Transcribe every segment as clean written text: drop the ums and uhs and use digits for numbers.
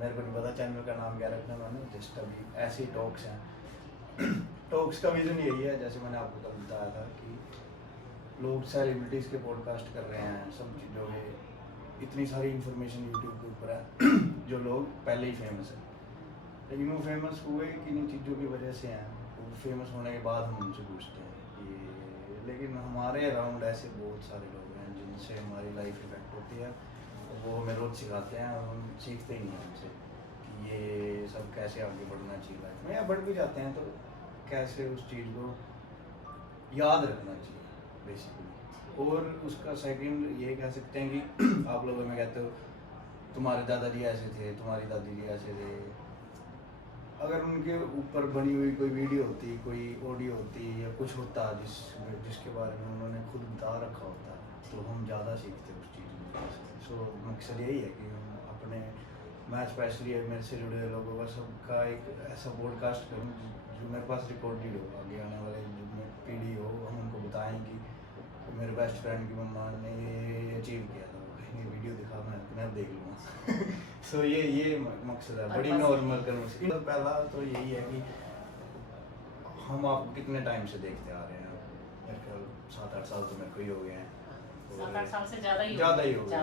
मेरे को नहीं पता चैनल का नाम क्या रखना मैंने, जस्ट अभी ऐसे ही टॉक्स हैं। टॉक्स का विजन यही है, जैसे मैंने आपको तब बताया था कि लोग सेलिब्रिटीज़ के पॉडकास्ट कर रहे हैं, सब चीज़ों के इतनी सारी इन्फॉर्मेशन यूट्यूब के ऊपर है जो लोग पहले ही फेमस हैं, लेकिन वो फेमस हुए किन चीज़ों की वजह से हैं, वो फेमस होने के बाद हम उनसे पूछते हैं ये। लेकिन हमारे अराउंड ऐसे बहुत सारे लोग हैं जिनसे हमारी लाइफ इफेक्ट होती है, वो हमें रोज़ सिखाते हैं और हम सीखते ही नहीं हैं उनसे कि ये सब कैसे आगे बढ़ना चाहिए लाइफ में, या बढ़ भी जाते हैं तो कैसे उस चीज़ को याद रखना चाहिए बेसिकली। और उसका सेकंड ये कह सकते हैं कि आप लोगों में कहते हो तुम्हारे दादाजी ऐसे थे, तुम्हारी दादी जी ऐसे थे, अगर उनके ऊपर बनी हुई कोई वीडियो होती, कोई ऑडियो होती या कुछ होता जिसके बारे में उन्होंने खुद बता रखा होता, तो हम ज़्यादा सीखते उस चीज़ में। सो मकसद यही है कि हम अपने, मैं स्पेशली मेरे से जुड़े हुए लोगों का सबका एक ऐसा पॉडकास्ट करूँ जो मेरे पास रिकॉर्डेड हो, आगे आने वाले जो पीढ़ी हो, हम उनको बताएं कि मेरे बेस्ट फ्रेंड की मम्मा ने ये अचीव किया था, कहीं वीडियो दिखा मैं देख लूँगा। सो ये मकसद है, बड़ी नॉर्मल कन्वर्सेशन। तो पहला तो यही है कि हम आपको कितने टाइम से देखते आ रहे हैं, मेरे ख्याल 7-8 साल तो मेरे को ही हो गए हैं, 7-8 साल से ज़्यादा ही हो गए।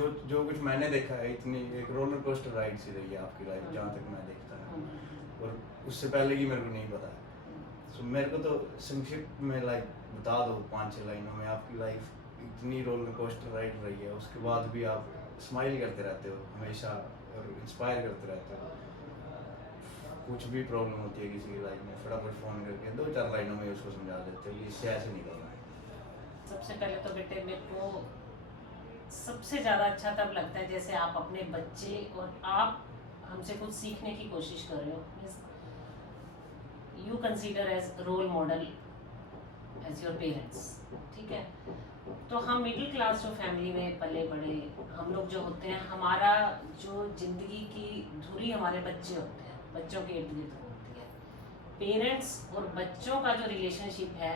और जो कुछ मैंने देखा है, इतनी एक रोलर कोस्टर राइड सी रही है आपकी लाइफ, जहाँ तक मैं देखता हूँ, और उससे पहले की मेरे को नहीं पता है। सो मेरे को तो संक्षिप्त में बता दो 5-6 लाइनों में, आपकी लाइफ इतनी रोलर कोस्टर राइड रही है, उसके बाद भी आप स्माइल करते रहते हो हमेशा और इंस्पायर करते रहते हो। कुछ भी प्रॉब्लम होती है किसी की लाइफ में, फटाफट फ़ोन करके 2-4 लाइनों में उसको समझा देते हो कि इससे ऐसे नहीं करना है। सबसे पहले तो बेटे मेरे को सबसे ज़्यादा अच्छा तब लगता है जैसे आप अपने बच्चे और आप हमसे कुछ सीखने की कोशिश कर रहे हो, you consider as role model as your parents, ठीक है। तो हम मिडिल क्लास जो फैमिली में पले बड़े हम लोग जो होते हैं, हमारा जो ज़िंदगी की धुरी हमारे बच्चे होते हैं, बच्चों के इर्द गिर्द होती है। पेरेंट्स और बच्चों का जो रिलेशनशिप है,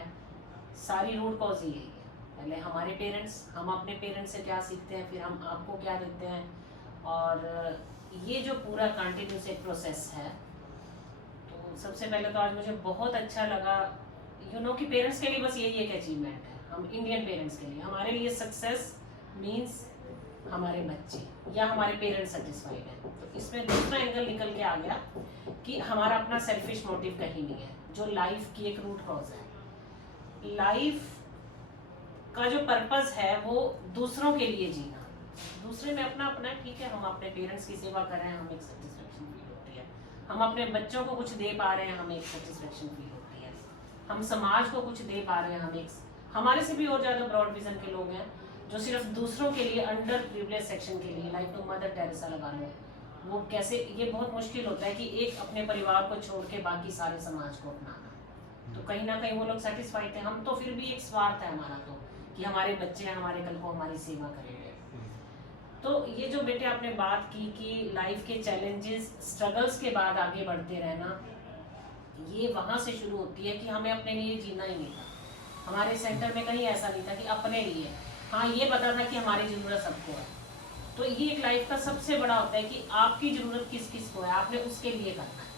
सारी रूट कॉज यही है। पहले हमारे पेरेंट्स, हम अपने पेरेंट्स से क्या सीखते हैं, फिर हम आपको क्या देते हैं, और ये जो पूरा कंटिन्यूस एक प्रोसेस है। तो सबसे पहले तो आज मुझे बहुत अच्छा लगा कि पेरेंट्स के लिए बस यही एक अचीवमेंट है, हम इंडियन पेरेंट्स के लिए, हमारे लिए सक्सेस मीन्स हमारे बच्चे या हमारे पेरेंट्स सेटिस्फाइड हैं। तो इसमें दूसरा एंगल निकल के आ गया कि हमारा अपना सेल्फिश मोटिव कहीं नहीं है, जो लाइफ की एक रूट कॉज है। लाइफ का जो पर्पस है वो दूसरों के लिए जीना, दूसरे में अपना अपना, ठीक है, हम अपने पेरेंट्स की सेवा कर रहे हैं, हमें एक सेटिस्फेक्शन फील होती है, हम अपने बच्चों को कुछ दे पा रहे हैं, हमें एक सेटिस्फेक्शन फील होती है, हम समाज को कुछ दे पा रहे हैं, हमें एक, हमारे से भी और ज़्यादा ब्रॉड विजन के लोग हैं जो सिर्फ दूसरों के लिए, अंडर प्रिविलेज सेक्शन के लिए, लाइक टू मदर टेरेसा लगा लो, वो कैसे, ये बहुत मुश्किल होता है कि एक अपने परिवार को छोड़ के बाकी सारे समाज को अपनाना। तो कहीं ना कहीं वो लोग सेटिस्फाइड थे, हम तो फिर भी एक स्वार्थ है हमारा तो कि हमारे बच्चे हैं, हमारे कल को हमारी सेवा करेंगे। तो ये जो बेटे आपने बात की कि लाइफ के चैलेंजेस, स्ट्रगल्स के बाद आगे बढ़ते रहना, ये वहाँ से शुरू होती है कि हमें अपने लिए जीना ही नहीं था। हमारे सेंटर में कहीं ऐसा नहीं था कि अपने लिए, हाँ ये पता था कि हमारी ज़रूरत सबको है। तो ये एक लाइफ का सबसे बड़ा होता है कि आपकी ज़रूरत किस किस को है, आपने उसके लिए करना है।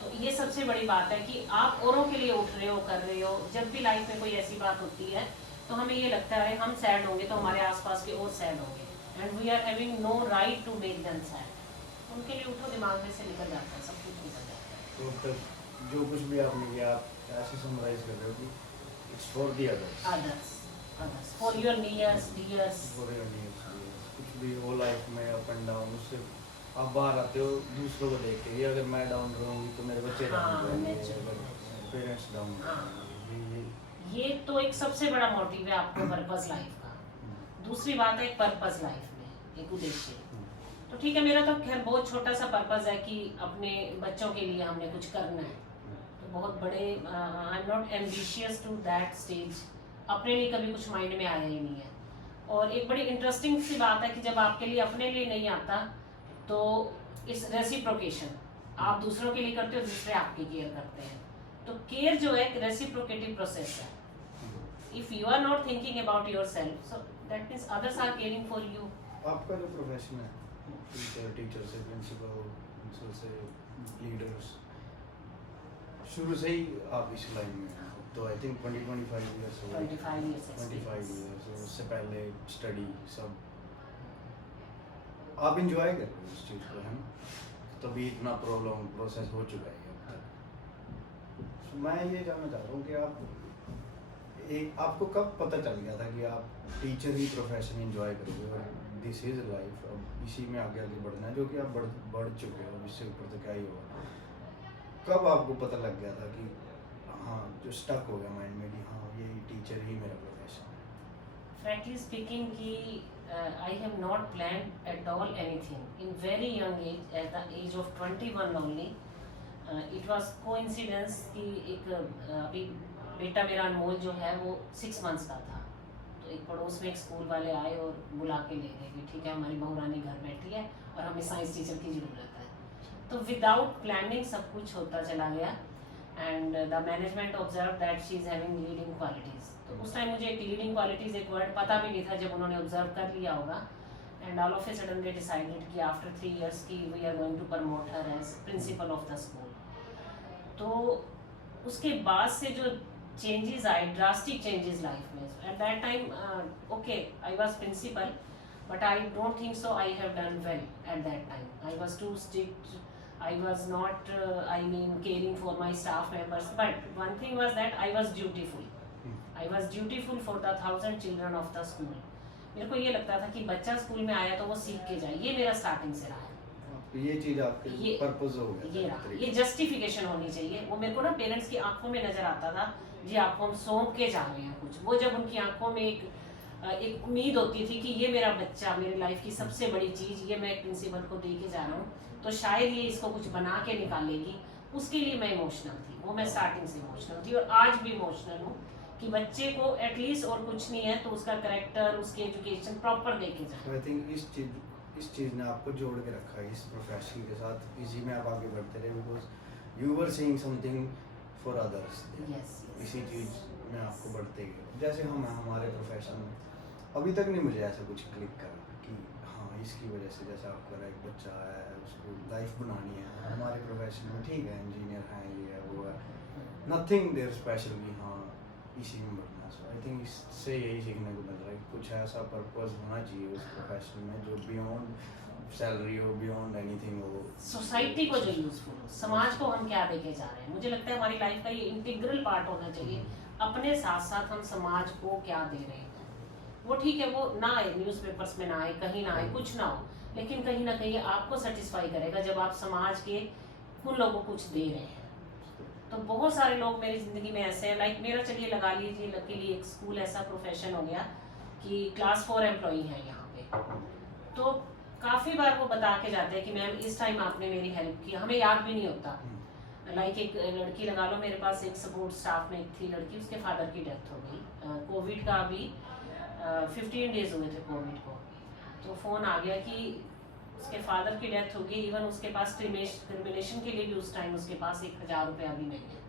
तो ये सबसे बड़ी बात है कि आप औरों के लिए उठ रहे हो, कर रहे हो। जब भी लाइफ में कोई ऐसी बात होती है तो हमें ये लगता है हम सैड होंगे तो हमारे आसपास के और सैड होंगे, and we are having no right to make them sad. उनके लिए उठो, दिमाग में से निकल जाता है, सब कुछ निकल जाता है। तो तब जो कुछ भी आपने किया, आप ऐसे समराइज कर रहे हो कि it's for the others, for your nears dears, कुछ भी हो लाइफ में अप एंड डाउन, उससे आप बाहर आते हो दूसरों को देख के, अगर मैं डाउन रहूँगी तो मेरे बच्चे डाउन रहेंगे, पेरेंट्स डाउन रहेंगे। ये तो एक सबसे बड़ा मोटिव है आपको पर्पस लाइफ का। दूसरी बात है एक पर्पस लाइफ में, एक उद्देश्य। तो ठीक है, मेरा तो खैर बहुत छोटा सा पर्पस है कि अपने बच्चों के लिए हमने कुछ करना है। तो बहुत बड़े, I am not ambitious to that stage, अपने लिए कभी कुछ माइंड में आया ही नहीं है। और एक बड़ी इंटरेस्टिंग सी बात है कि जब आपके लिए अपने लिए नहीं आता तो इस रेसिप्रोकेशन, आप दूसरों के लिए करते हो, दूसरे आपकी केयर करते हैं। तो केयर जो है एक रेसिप्रोकेटिव प्रोसेस है। If you are not thinking about your self, so that means others are caring for you. आपका जो प्रोफेशन है, टीचर से प्रिंसिपल से लीडर्स, शुरू से ही आप इस लाइन में हैं, तो आई थिंक 25 ईयर्स हो गए। 25 years 25 ईयर्स, उससे पहले स्टडी सब आप इंजॉय कर रहे हो इस चीज़ को, है ना? तभी इतना प्रोलॉन्ग प्रोसेस हो चुका है अब तक। So, मैं ये जानना चाह रहा हूँ कि आपको कब पता चल गया था कि आप टीचर ही प्रोफेशन इंजॉय करोगे और दिस इज़ लाइफ, अब इसी में आगे आगे बढ़ना है, जो कि आप बढ़ चुके हो, इससे ऊपर तो क्या ही होगा। कब आपको पता लग गया था कि हाँ, जो स्टक हो गया माइंड में कि हाँ, ये टीचर ही मेरा प्रोफेशन है? frankly speaking कि I have not planned at all anything. In very young age, at the age of 21 only, it was coincidence कि एक अभी बेटा मेरा अनमोल जो है वो 6 months का था, तो एक पड़ोस में एक स्कूल वाले आए और बुला के ले गए कि ठीक है हमारी बहू रानी घर बैठी है और हमें साइंस टीचर की ज़रूरत है। तो विदाउट प्लानिंग सब कुछ होता चला गया and the management observe that she is having leading qualities. तो उस टाइम मुझे एक लीडिंग क्वालिटीज़ एक वर्ड पता भी नहीं था, जब उन्होंने ऑब्जर्व कर लिया होगा and all of a sudden they decided कि आफ्टर 3 years की we are going to promote her as principal of the school. तो उसके बाद से जो चेंजेस आए, ड्रास्टिक चेंजेस लाइफ में, at that time okay I was principal but I don't think so I have done well at that time. I was too strict, I was not caring for my staff members, but one thing was that I was dutiful. I was dutiful for the 1,000 children of the school. मेरे को ये लगता था कि बच्चा school में आया तो वो सीख के जाए, ये मेरा स्टार्टिंग से रहा है। ये चीज आपके पर्पस हो गया, ये जस्टिफिकेशन होनी चाहिए। वो मेरे को ना पेरेंट्स की आंखों में नजर आता था, जी आपको हम सौंप के जा रहे हैं कुछ। वो जब उनकी आंखों में एक उम्मीद होती थी कि ये मेरा बच्चा मेरी लाइफ की सबसे बड़ी चीज़, ये मैं प्रिंसिपल को दे के जा रहा हूँ तो शायद ये इसको कुछ बना के निकालेगी, उसके लिए मैं इमोशनल थी। वो मैं स्टार्टिंग से इमोशनल थी और आज भी इमोशनल हूँ कि बच्चे को एटलीस्ट और कुछ नहीं है तो उसका करेक्टर, उसकी एजुकेशन प्रॉपर दे के जाए। आई थिंक इस चीज़ ने आपको जोड़ के रखा है इस प्रोफेशन के साथ, इसी में आप आगे बढ़ते रहे, because you were seeing something for others. इसी चीज़ में आपको बढ़ते गए। जैसे हम हमारे प्रोफेशन में अभी तक नहीं मुझे ऐसा कुछ क्लिक करा कि हाँ इसकी वजह से, जैसा आपका एक बच्चा आया है उसको लाइफ बनानी है, हमारे प्रोफेशन में ठीक है इंजीनियर हैं, ये है वो है, नथिंग देयर स्पेशल कि हाँ इसी में बढ़ना। सो आई थिंक इससे यही सीखने को मिल रहा है कि कुछ ऐसा पर्पस होना चाहिए उस प्रोफेशन में जो बियॉन्ड सैलरी हो, बियॉन्ड एनीथिंग हो, सोसाइटी को जो यूजफुल हो, समाज को हम क्या देके जा रहे हैं। मुझे लगता है हमारी लाइफ का ये इंटीग्रल पार्ट होना चाहिए। अपने साथ साथ हम समाज को क्या दे रहे हैं। वो ठीक है, वो ना आए न्यूज़पेपर्स में, ना आए कहीं, ना आए कुछ ना हो, लेकिन कहीं ना कहीं आपको सेटिस्फाई करेगा जब आप समाज के उन लोगों को कुछ दे रहे हैं। तो बहुत सारे लोग मेरी ज़िंदगी में ऐसे हैं, लाइक मेरा चलिए लगा लीजिए लकीली एक स्कूल ऐसा प्रोफेशन हो गया कि क्लास 4 एम्प्लॉई हैं यहाँ पे। तो काफ़ी बार वो बता के जाते हैं कि मैम इस टाइम आपने मेरी हेल्प की, हमें याद भी नहीं होता। लाइक एक लड़की लगा लो, मेरे पास एक सपोर्ट स्टाफ में एक थी लड़की, उसके फादर की डेथ हो गई कोविड का, अभी 15 डेज हुए थे कोविड को। तो फ़ोन आ गया कि उसके फादर की डेथ हो गई, इवन उसके पास क्रिमिनेशन के लिए भी उस टाइम उसके पास 1,000 रुपया भी नहीं है।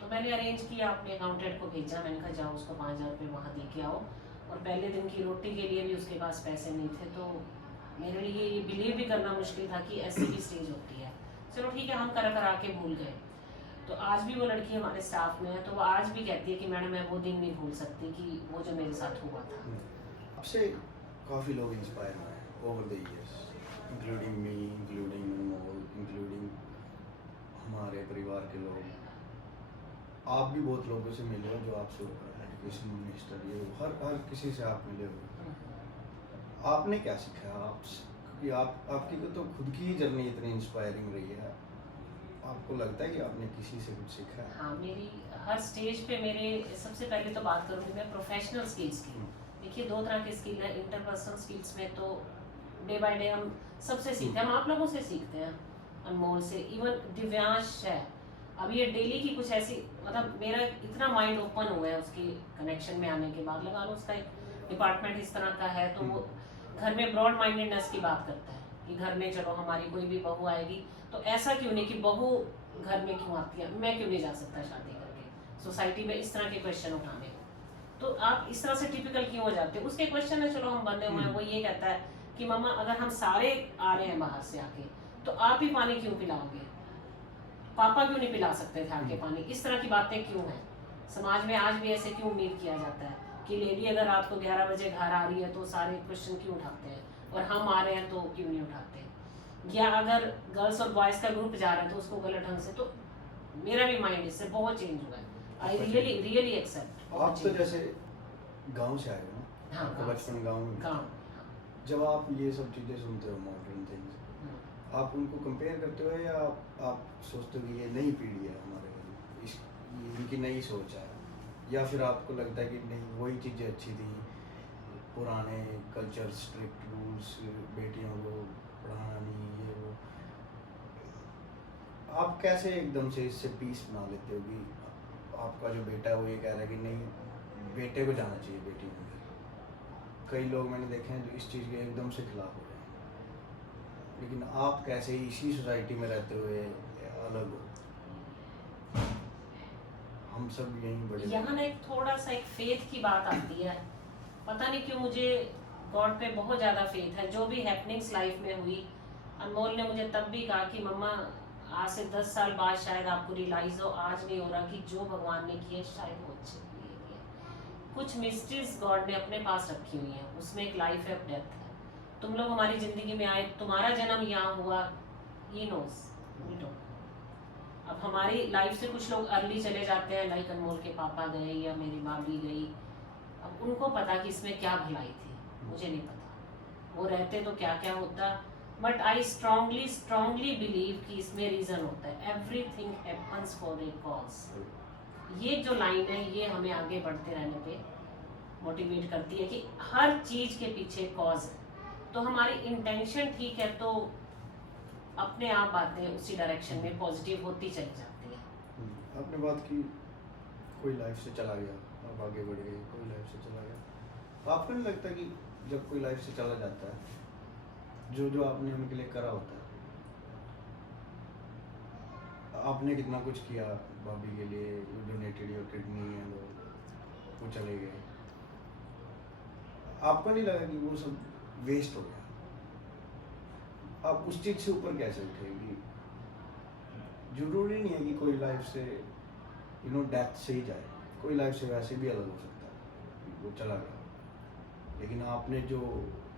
तो मैंने अरेंज किया, अपने अकाउंटेंट को भेजा, मैंने कहा जाओ उसको 5,000 रुपये वहाँ दे के आओ, और पहले दिन की रोटी के लिए भी उसके पास पैसे नहीं थे। तो मेरे लिए ये बिलीव भी करना मुश्किल था कि ऐसी भी स्टेज होती है। चलो ठीक है, हम करा के भूल गए। तो आज भी वो लड़की हमारे स्टाफ में है, तो वो आज भी कहती है कि मैडम मैं वो दिन नहीं भूल सकती कि वो जो मेरे साथ हुआ था। आपसे काफ़ी लोग इंस्पायर हुए हैं over the years, including me, including Anmol, including हमारे परिवार के लोग। आप भी बहुत लोगों से मिले हो जो आपसे एजुकेशन मिनिस्टर, ये हर किसी से आप मिले हो। आपने क्या सीखा क्योंकि आपकी तो खुद की ही जर्नी इतनी इंस्पायरिंग रही है, आपको लगता है कि आपने किसी से कुछ सीखा है? हाँ, मेरी हर स्टेज पे मेरे, सबसे पहले तो बात करूँगी मैं प्रोफेशनल स्किल्स की। देखिए 2 तरह के स्किल है। इंटरपर्सनल स्किल्स में तो डे बाय डे हम सबसे सीखते हैं, हम आप लोगों से सीखते हैं, अनमोल से, इवन दिव्यांश है। अब ये डेली की कुछ ऐसी, मतलब मेरा इतना माइंड ओपन हुआ है उसकी कनेक्शन में आने के बाद। लगा लो उसका एक डिपार्टमेंट इस तरह का है, तो वो घर में ब्रॉड माइंडेडनेस की बात करता है कि घर में चलो हमारी कोई भी बहू आएगी तो ऐसा क्यों नहीं कि बहू घर में क्यों आती है, मैं क्यों नहीं जा सकता शादी करके सोसाइटी में, इस तरह के क्वेश्चन उठाने। तो आप इस तरह से टिपिकल क्यों हो जाते हो, उसके क्वेश्चन है, चलो हम बंदे हुए हैं। वो ये कहता है कि मम्मा अगर हम सारे आ रहे हैं बाहर से आके तो आप ही पानी क्यों पिलाओगे, पापा क्यों नहीं पिला सकते थे आके पानी, इस तरह की बातें क्यों हैं। समाज में आज भी ऐसे क्यों उम्मीद किया जाता है कि लेडी अगर रात को 11 बजे घर आ रही है तो सारे क्वेश्चन क्यों उठाते हैं, और हम आ रहे हैं तो क्यों नहीं उठाते। या अगर गर्ल्स और बॉयज़ का ग्रुप जा रहा है तो उसको गलत ढंग से, तो मेरा भी माइंड इससे बहुत चेंज हुआ है। I really really accept. आप तो जैसे गांव से आए हो ना, हाँ, आपका गाँव बचपन गांव में। गाँव। जब आप ये सब चीज़ें सुनते हो मॉडर्न थिंग्स, आप उनको कंपेयर करते हो या आप सोचते हो कि ये नई पीढ़ी है हमारे लिए, ये इनकी नई सोच है, या फिर आपको लगता है कि नहीं वही चीज़ें अच्छी थी, पुराने कल्चर, स्ट्रिक्ट रूल्स, बेटियों को पढ़ाना नहीं, ये वो। आप कैसे एकदम से इससे पीस बना लेते हो कि आपका जो बेटा है वो ये कह रहा है कि नहीं बेटे को जाना चाहिए बेटी में। कई लोग मैंने देखे हैं जो इस चीज़ के एकदम से खिलाफ हो रहे हैं, लेकिन आप कैसे इसी सोसाइटी में रहते हुए अलग हो। हम सब यहीं बड़े यहाँ ना एक थोड़ा सा एक फेथ की बात आती है, पता नहीं क्यों मुझे गॉड पे बहुत ज़्यादा फेथ है। जो भी हैपनिंग्स लाइफ में हुई, अनमोल ने मुझे तब भी कहा कि मम्मा आज से 10 साल बाद शायद आपको रियलाइज हो, आज नहीं हो रहा, कि जो भगवान ने किए शायद वो अच्छे के लिए किए। कुछ मिस्ट्रीज गॉड ने अपने पास रखी हुई हैं, उसमें एक लाइफ है, डेथ है। तुम लोग हमारी ज़िंदगी में आए, तुम्हारा जन्म यहाँ हुआ, ही नोस, वी डोंट। अब हमारी लाइफ से कुछ लोग अर्ली चले जाते हैं, लाइक अनमोल के पापा गए या मेरी भाभी गई, अब उनको पता कि इसमें क्या भलाई थी, मुझे नहीं पता। वो रहते तो क्या क्या होता, but I strongly strongly believe कि इसमें रीज़न होता है, everything happens for a cause. ये जो लाइन है ये हमें आगे बढ़ते रहने पे मोटिवेट करती है कि हर चीज़ के पीछे कॉज है। तो हमारी इंटेंशन ठीक है तो अपने आप बातें उसी डायरेक्शन में पॉजिटिव होती चली जाती है। आपने बात की कोई लाइफ से चला गया, आप आगे बढ़ गए, कोई लाइफ से चला गया, तो आपको नहीं लगता कि जब कोई लाइफ से चला जाता है, जो जो आपने उनके लिए करा होता है, आपने कितना कुछ किया भाभी के लिए, डोनेटेड योर किडनी है, वो चले गए, आपको नहीं लगा कि वो सब वेस्ट हो गया? आप उस चीज से ऊपर कैसे उठेगी? जरूरी नहीं है कि कोई लाइफ से डेथ से ही जाए, कोई लाइफ से वैसे भी अलग हो सकता है, वो चला गया, लेकिन आपने जो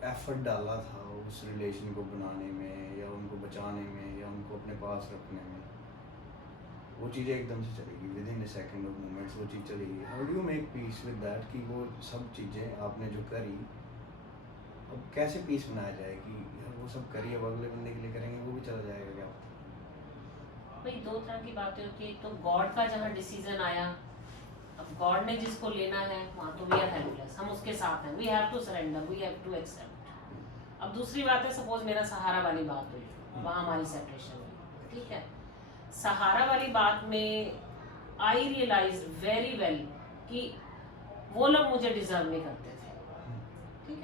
एफर्ट डाला था उस रिलेशन को बनाने में या उनको बचाने में या उनको अपने पास रखने में, वो चीज़ें एकदम से चलेगी, with in A second of moments वो चीज़ चलेगी। How do you make peace with that कि वो सब चीज़ें आपने जो करी, अब कैसे पीस बनाया जाए कि यार वो सब करी, अब अगले बंदे के लिए करेंगे, वो भी चला जाएगा क्या? भाई दो तरह की बातें होती है, तो गॉड का जहाँ डिसीजन आया, अब गॉड ने जिसको लेना है वहाँ तो वी आर हेल्पलेस, हम उसके साथ हैं, we have to surrender, we have to accept. अब दूसरी बात है, सपोज मेरा सहारा वाली बात हुई, वहाँ हमारी सेपरेशन हुई, ठीक है। सहारा वाली बात में आई रियलाइज वेरी वेल कि वो लोग मुझे डिजर्व नहीं करते थे,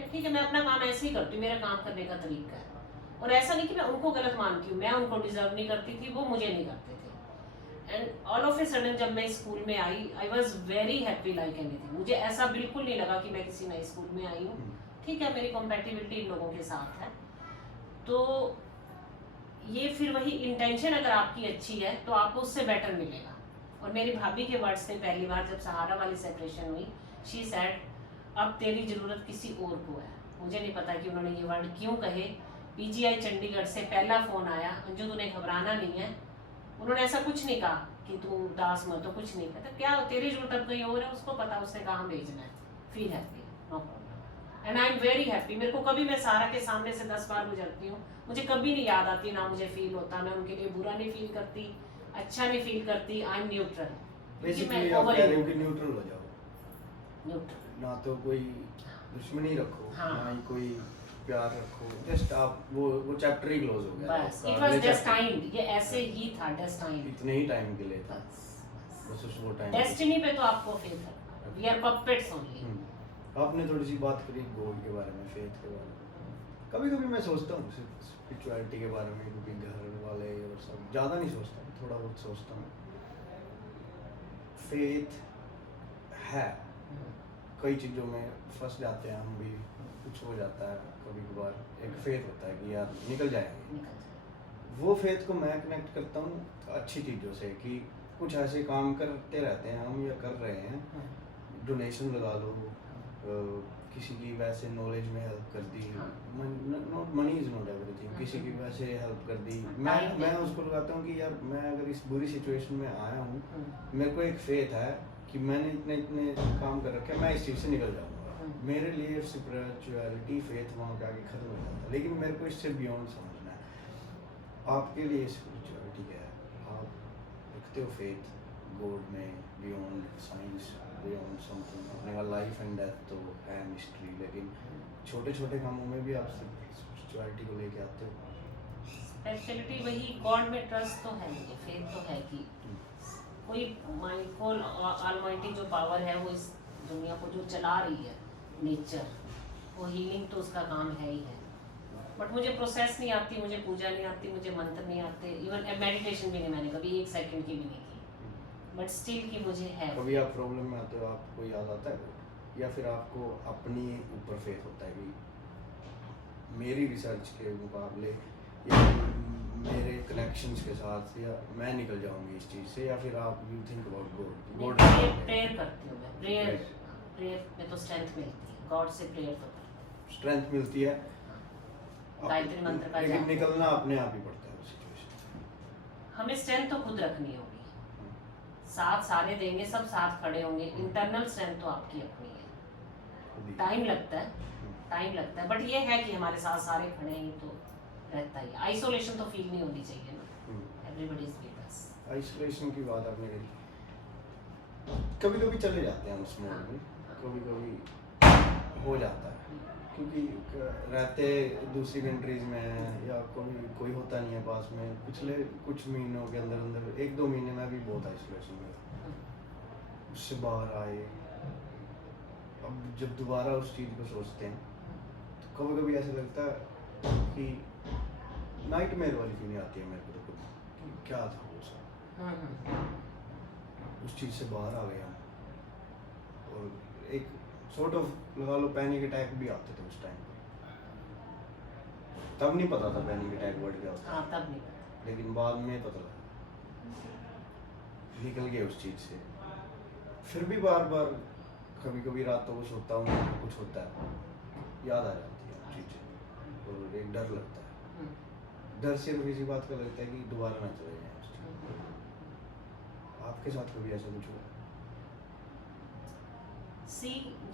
ठीक है, मैं अपना काम ऐसे ही करती हूँ, मेरा काम करने का तरीका है, और ऐसा नहीं कि मैं उनको गलत मानती हूँ, मैं उनको डिजर्व नहीं करती थी, वो मुझे नहीं करते थे। And all of a sudden जब मैं स्कूल में I was very happy like anything, मुझे ऐसा बिल्कुल नहीं लगा कि मैं किसी नए स्कूल में आई हूँ, ठीक है, मेरी कॉम्पेटिबिलिटी इन लोगों के साथ है। तो ये फिर वही इंटेंशन अगर आपकी अच्छी है तो आपको उससे बेटर मिलेगा। और मेरी भाभी के वर्ड्स थे पहली बार जब सहारा वाली सेपरेशन हुई, शी सेड अब तेरी ज़रूरत किसी और को है। मुझे नहीं पता कि उन्होंने ये वर्ड क्यों कहे। पीजीआई चंडीगढ़ से पहला फ़ोन आया, अंजू तूने घबराना नहीं है। उन्होंने ऐसा कुछ नहीं कहा कि तू उदास मत हो, कुछ नहीं कहता, क्या तेरी ज़रूरत अब कहीं और है, उसको पता, उसने कहाँ भेजना है, feel happy, no problem, and I am very happy. मेरे को कभी, मैं सहारा के सामने से 10 बार गुजरती हूँ, मुझे कभी नहीं याद आती, ना मुझे फील होता, मैं उनके लिए बुरा नहीं फील करती, अच्छा नहीं फील करती, आई एम न्यूट्रल। बेसिकली आप कह रहे हो कि न्यूट्रल हो जाओ, न्यूट्रल, ना तो कोई दुश्मनी रखो, हाँ, ना ही कोई प्यार रखो, जस्ट आप वो चैप्टर ही क्लोज हो गया, बस इट वाज डेस्टाइन्ड, ये ऐसे ही था, डेस्टाइन्ड, इतने ही टाइम के लिए था, बस उस वो टाइम डेस्टिनी पे तो आपको फेथ है, वी आर पपेट्स ओनली। आपने थोड़ी सी बात करी गॉड के बारे में, फेथ के बारे में, कभी कभी मैं सोचता हूँ स्पिरिचुअलिटी के बारे में, क्योंकि घर वाले और सब ज़्यादा नहीं सोचता, थोड़ा बहुत सोचता हूँ। फेथ है, कई चीज़ों में फंस जाते हैं हम भी, कुछ हो जाता है कभी कभार, एक फेथ होता है कि यार निकल जाएंगे। निकल जाए। वो फेथ को मैं कनेक्ट करता हूँ अच्छी चीज़ों से, कि कुछ ऐसे काम करते रहते हैं हम या कर रहे हैं, डोनेशन लगा लो, किसी की वैसे नॉलेज में हेल्प कर दी, not money is not everything, किसी की वैसे हेल्प कर दी, मैं उसको लगाता हूँ कि यार मैं अगर इस बुरी सिचुएशन में आया हूँ, मेरे को एक फेथ है कि मैंने इतने इतने काम कर रखे हैं, मैं इस चीज़ से निकल जाऊँगा। मेरे लिए स्पिरिचुअलिटी फेथ वहाँ पे आके खत्म हो जाता है, लेकिन मेरे को इससे बियॉन्ड समझना है। आपके लिए स्पिरिचुअलिटी क्या है? आप रखते हो फेथ गॉड में, बियॉन्ड साइंस, बियॉन्ड समथिंग? अपने का लाइफ एंड डेथ तो है मिस्ट्री, लेकिन छोटे छोटे कामों में भी आप स्पिरिचुअलिटी को लेके आते हो। स्पेशलिटी वही गॉड में ट्रस्ट तो है, मुझे फेथ तो है कि कोई माइंडफुल ऑलमाइटी जो पावर है वो इस दुनिया को जो चला रही है, नेचर, वो हीलिंग तो उसका काम है ही है। बट मुझे प्रोसेस नहीं आती, मुझे पूजा नहीं आती, मुझे मंत्र नहीं आते, इवन मेडिटेशन भी नहीं मैंने कभी 1 सेकंड की भी नहीं की, बट स्टिल कि मुझे है। कभी आप प्रॉब्लम में आते हो, आपको याद आता है या फिर आपको अपनी ऊपर फेथ होता है कि मेरी रिसर्च के मुकाबले या मेरे कनेक्शंस के साथ या मैं निकल जाऊंगी इस चीज़ से, या फिर आप you think about God? Prayer करती हूँ मैं, प्रेयर में तो स्ट्रेंथ मिलती है, गॉड से प्रेयर तो करती स्ट्रेंथ मिलती है, हूँ। गायत्री मंत्र का लेकिन जाप। निकलना अपने आप ही पड़ता है उस सिचुएशन। हमें स्ट्रेंथ तो खुद रखनी होगी, साथ सारे देंगे, सब साथ खड़े होंगे, इंटरनल स्ट्रेंथ तो आपकी अपनी है। टाइम लगता है, बट ये है कि हमारे साथ सारे खड़े हैं तो रहता ही है। आइसोलेशन तो फील नहीं होनी चाहिए ना, everybody is with us. Isolation की बात आपने करी, कभी कभी चले जाते हैं उस मोड में, कभी कभी हो जाता है, क्योंकि रहते दूसरी कंट्रीज में हैं या कोई होता नहीं है पास में। पिछले कुछ महीनों के अंदर अंदर 1-2 महीने में भी बहुत आइसोलेशन में था, उससे बाहर आए। अब जब दोबारा उस चीज़ को सोचते हैं तो कभी कभी ऐसा लगता है कि नाइट मेयर वाली फीलिंग आती है मेरे को, तो खुद क्या था वो सब, उस चीज़ से बाहर आ गया और एक सॉर्ट ऑफ लगा लो पैनिक अटैक भी आते थे उस टाइम पे। तब नहीं पता था पैनिक अटैक वर्ड क्या होता है, तब नहीं पता। लेकिन बाद में पता लगा, निकल गए उस चीज़ से। फिर भी बार बार कभी कभी रातों को सोता हूँ, कुछ होता है, याद आ जाती है चीज़ें और एक डर लगता है। डर सिर्फ इसी बात का लगता है कि दोबारा ना चले जाए उस चीज़। आपके साथ कभी ऐसा कुछ हुआ?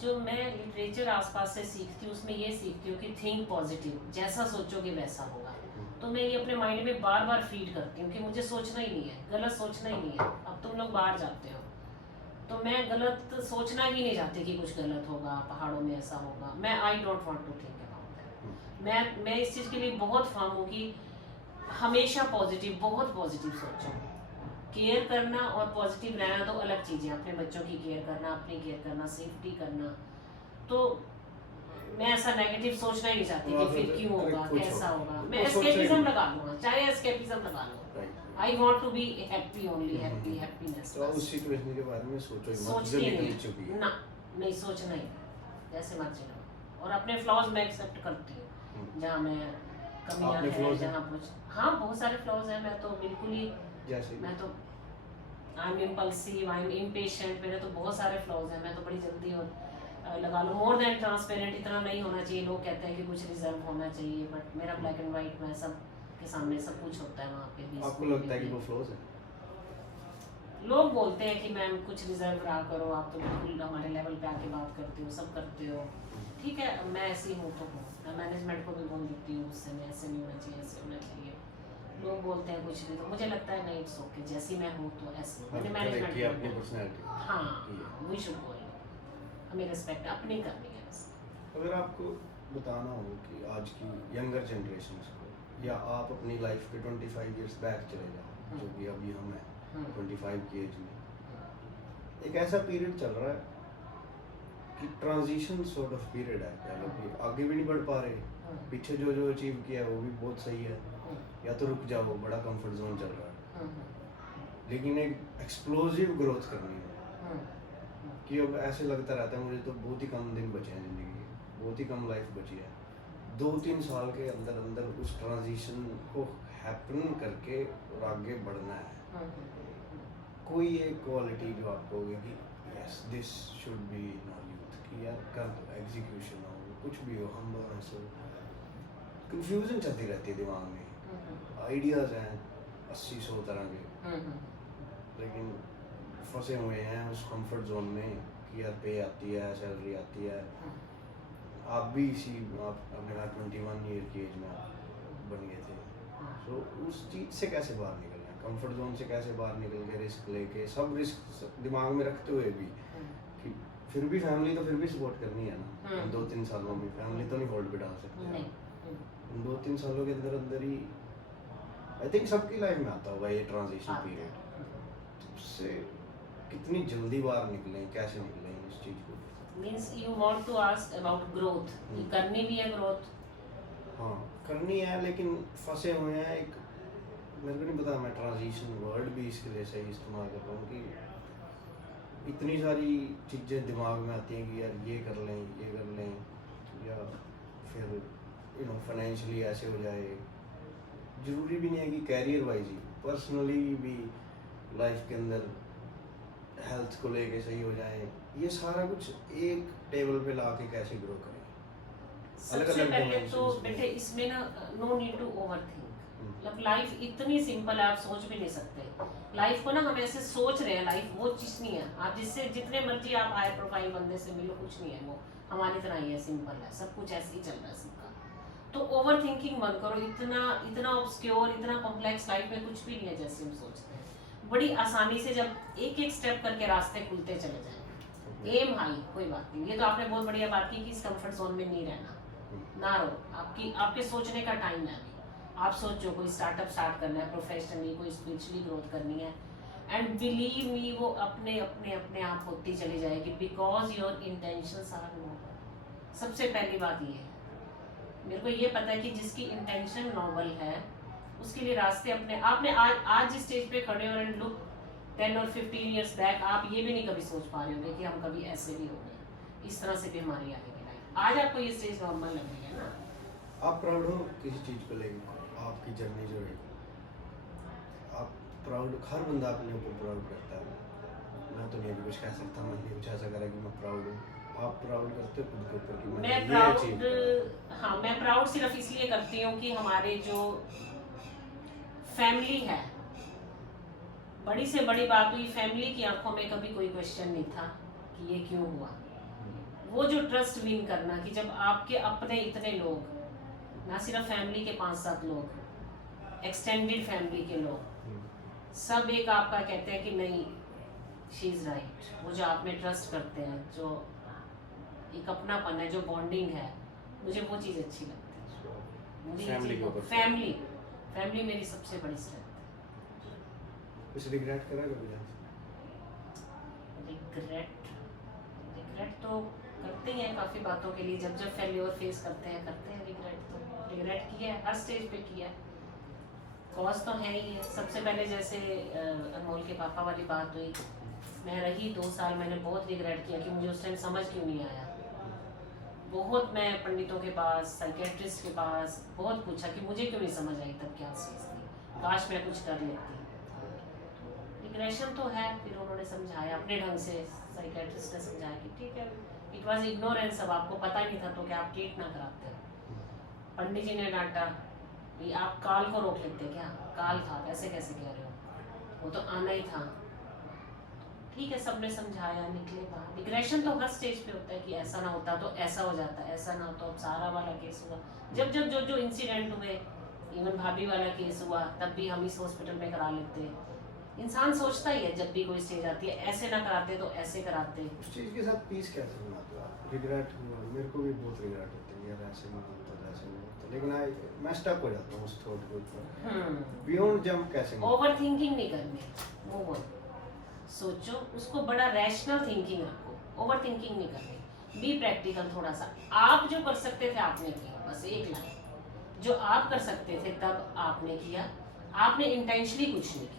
जो मैं लिटरेचर आसपास से सीखती हूँ उसमें ये सीखती हूँ कि थिंक पॉजिटिव, जैसा सोचोगे वैसा होगा। तो मैं ये अपने माइंड में बार बार फीड करती हूँ कि मुझे सोचना ही नहीं है, गलत सोचना ही नहीं है। अब तुम लोग बाहर जाते हो तो मैं गलत सोचना ही नहीं चाहती कि कुछ गलत होगा, पहाड़ों में ऐसा होगा। मैं I don't want to think about that. मैं इस चीज़ के लिए बहुत फार्म हूँ कि हमेशा पॉजिटिव, बहुत पॉजिटिव सोचो। केयर करना और पॉजिटिव रहना तो अलग चीज़ें, अपने बच्चों की केयर करना, अपनी केयर करना, सेफ्टी करना। तो मैं ऐसा नेगेटिव सोचना ही नहीं चाहती कि फिर क्यों होगा, कैसा होगा। मैं एस्केपिज्म लगा लूँगा, चाहे एस्केपिज्म लगा लो। I want to be happy only, happiness. तो उस सिचुएशन के बारे में सोचो ही मत, सोचती जो नहीं निकल चुकी है ना, नहीं सोचना ही, जैसे मर्जी लो। और अपने फ्लॉज मैं एक्सेप्ट करती हूँ, जहाँ मैं कमियाँ हैं, जहाँ कुछ, हाँ बहुत सारे फ्लॉज हैं। मैं तो बिल्कुल ही, जैसे मैं तो I am impulsive, I am impatient, मेरे तो बहुत सारे फ्लॉज हैं। मैं तो बड़ी जल्दी और लगा लो मोर देन ट्रांसपेरेंट, इतना नहीं होना चाहिए। लोग कहते हैं कि कुछ रिजर्व होना चाहिए, बट मेरा ब्लैक एंड वाइट, मैं सब के सामने सब कुछ होता है वहाँ पे भी। आपको लगता है कि वो फ्लॉज है? लोग बोलते हैं कि मैम कुछ रिजर्व रहा करो, आप तो बिल्कुल हमारे लेवल पे आके बात करते हो, सब करते हो। ठीक है, मैं ऐसी हूँ तो हूँ। मैं मैनेजमेंट को भी बोल देती हूँ उससे, मैं ऐसे नहीं होना चाहिए, ऐसे होना चाहिए। लोग बोलते हैं कुछ भी, तो मुझे लगता है नहीं, इट्स ओके, जैसी मैं हूँ तो ऐसे। मैंने मैनेजमेंट की अपनी पर्सनालिटी, हाँ, वी शुड गो, हमें रिस्पेक्ट अपनी करनी है। अगर आपको बताना हो कि आज की यंगर जनरेशन को, या आप अपनी लाइफ के 25 इयर्स बैक चले जाओ, जो भी अभी हम हैं 25 की एज में, एक ऐसा पीरियड चल रहा है कि ट्रांजिशन सॉर्ट ऑफ पीरियड है, कह लो कि आगे भी नहीं बढ़ पा रहे, पीछे जो जो अचीव किया है वो भी बहुत सही है, या तो रुक जाओ, बड़ा कंफर्ट जोन चल रहा है, लेकिन एक एक्सप्लोसिव ग्रोथ करनी है कि अब ऐसे लगता रहता है मुझे तो बहुत ही कम दिन बचे हैं ज़िंदगी के, बहुत ही कम लाइफ बची है। 2-3 साल के अंदर अंदर उस ट्रांजिशन को हैपन करके और आगे बढ़ना है। कोई एक क्वालिटी जो आप कहोगे कि yes this should be in our youth, कि यार कर दो, एग्जीक्यूशन हो, कुछ भी हो, हम ऐसे कंफ्यूजन चलती रहती है दिमाग में, आइडियाज़ हैं 80-100 तरह के, लेकिन फंसे हुए हैं उस कंफर्ट जोन में कि यार पे आती है, सैलरी आती है। आप भी इसी आप अपने 21 ईयर की एज में बन गए थे, तो उस चीज़ से कैसे बाहर निकलना है, कंफर्ट जोन से कैसे बाहर निकल के रिस्क लेके, सब रिस्क दिमाग में रखते हुए भी कि फिर भी फैमिली तो फिर भी सपोर्ट करनी है ना। 2-3 सालों में फैमिली तो नहीं होल्ड पे डाल सकते, उन 2-3 सालों के अंदर अंदर ही आई थिंक सबकी लाइफ में आता होगा ये ट्रांजिशन पीरियड। तो उससे कितनी जल्दी बाहर निकलें, कैसे निकलें इस चीज़ को? Means you want to ask about growth, करनी भी है ग्रोथ। हाँ करनी है, लेकिन फंसे हुए हैं एक, मेरे को नहीं पता, मैं ट्रांजिशन वर्ड भी इसके लिए सही इस्तेमाल कर रहा हूँ कि इतनी सारी चीज़ें दिमाग में आती हैं कि यार ये कर लें, ये कर लें, या फिर फाइनेंशियली ऐसे हो जाए। ज़रूरी भी नहीं है कि कैरियर वाइज ही, पर्सनली भी लाइफ के अंदर हेल्थ को लेके सही हो जाए। ये सारा कुछ एक टेबल पे ला के कैसे ग्रो करें। सबसे पहले तो बेटे इसमें ना no need to over think. मतलब लाइफ इतनी सिंपल है, आप सोच भी नहीं सकते। लाइफ को ना हम ऐसे सोच रहे हैं, लाइफ वो चीज़ नहीं है। आप जिससे जितने मर्जी आप हाई प्रोफाइल बंदे से मिलो, कुछ नहीं है वो हमारी तरह ही है, सिंपल है, सब कुछ ऐसे ही चल रहा है सबका। तो ओवर थिंकिंग मत करो, इतना ऑब्सक्योर, इतना कॉम्प्लेक्स लाइफ में कुछ भी नहीं है जैसे हम सोचते हैं। बड़ी आसानी से जब एक एक स्टेप करके रास्ते खुलते चले जाएंगे। एम हाई, कोई बात नहीं। ये तो आपने बहुत बढ़िया बात की कि इस कंफर्ट जोन में नहीं रहना, ना रहो। आपके सोचने का टाइम है अभी। आप सोचो कोई स्टार्टअप स्टार्ट करना है, प्रोफेशनली, कोई स्पिरिचुअली ग्रोथ करनी है, एंड बिलीव मी वो अपने अपने अपने आप होती चली जाएगी, because your intentions are noble. सबसे पहली बात ये है, मेरे को ये पता है कि जिसकी इंटेंशन नोबल है उसके लिए रास्ते अपने। आपने आज जिस स्टेज पे खड़े हो, एंड लुक 10 और 15 ईयर्स बैक, आप ये भी नहीं कभी सोच पा रहे होंगे कि हम कभी ऐसे भी होंगे, इस तरह से भी हमारी आएगी लाइफ। आज आपको ये स्टेज नॉर्मल लग रही है ना। आप प्राउड हो किसी चीज़ को लेकर, आपकी जर्नी जो है, आप प्राउड, हर बंदा अपने ऊपर प्राउड करता है। मैं तो नहीं अभी कुछ कह सकता, मैं नहीं कुछ ऐसा करा कि मैं प्राउड हूँ। आप प्राउड करते हो खुद के ऊपर कि मैं प्राउड, हाँ मैं प्राउड सिर्फ इसलिए करती हूँ कि हमारे जो फैमिली है, बड़ी से बड़ी बात हुई, फैमिली की आंखों में कभी कोई क्वेश्चन नहीं था कि ये क्यों हुआ। वो जो ट्रस्ट विन करना कि जब आपके अपने इतने लोग, ना सिर्फ फैमिली के 5-7 लोग, एक्सटेंडेड फैमिली के लोग, सब एक आपका कहते हैं कि नहीं शी इज़ राइट। वो जो आप में ट्रस्ट करते हैं, जो एक अपनापन है, जो बॉन्डिंग है, मुझे वो चीज़ अच्छी लगती है। मुझे फैमिली मेरी सबसे बड़ी स्ट्रेंथ है। कुछ रिग्रेट करा कभी? रिग्रेट तो करते हैं काफ़ी बातों के लिए, जब फेल्योर फेस करते हैं रिग्रेट। तो रिग्रेट किया है, हर स्टेज पे किया है। कॉज तो है ही है। सबसे पहले जैसे अनमोल के पापा वाली बात हुई, मैं रही 2 साल, मैंने बहुत रिग्रेट किया कि मुझे उस टाइम समझ क्यों नहीं आया। बहुत मैं पंडितों के पास, साइकेट्रिस्ट के पास बहुत पूछा कि मुझे क्यों नहीं समझ आई तब क्या चीज़ थी, काश मैं कुछ कर लेती। रिग्रेशन तो है। फिर उन्होंने समझाया अपने ढंग से, साइकेट्रिस्ट ने समझाया कि ठीक है, इट वाज इग्नोरेंस, अब आपको पता नहीं था तो क्या आप ट्रीट ना कराते। पंडित जी ने डांटा कि आप काल को रोक लेते क्या, काल था, कैसे कैसे कह रहे हो, वो तो आना ही था। ठीक है, सबने समझाया, निकले बाहर। रिग्रेशन तो हर स्टेज पे होता है कि ऐसा ना होता तो ऐसा हो जाता, ऐसा ना हो तो अब सारा वाला केस हुआ। जब जो इंसिडेंट हुए, इवन भाभी वाला केस हुआ, तब भी हम इस हॉस्पिटल में करा लेते। इंसान सोचता ही है जब भी कोई स्टेज आती है, ऐसे ना कराते तो ऐसे कराते। उस चीज़ के साथ पीस कैसे बनाते हो आप? रिग्रेट हुआ, मेरे को भी बहुत रिग्रेट होते हैं यार, ऐसे नहीं होता, ऐसे नहीं होता, लेकिन मैं स्टक हो जाता हूँ उस थॉट के ऊपर। बियॉन्ड जंप कैसे? ओवर थिंकिंग नहीं करनी, मूव ऑन। सोचो, उसको बड़ा रैशनल थिंकिंग रखो, ओवर थिंकिंग नहीं करनी। बी प्रैक्टिकल थोड़ा सा। आप जो कर सकते थे आपने किया, बस एक लाइन, जो आप कर सकते थे तब आपने किया, आपने इंटेंशनली कुछ नहीं किया।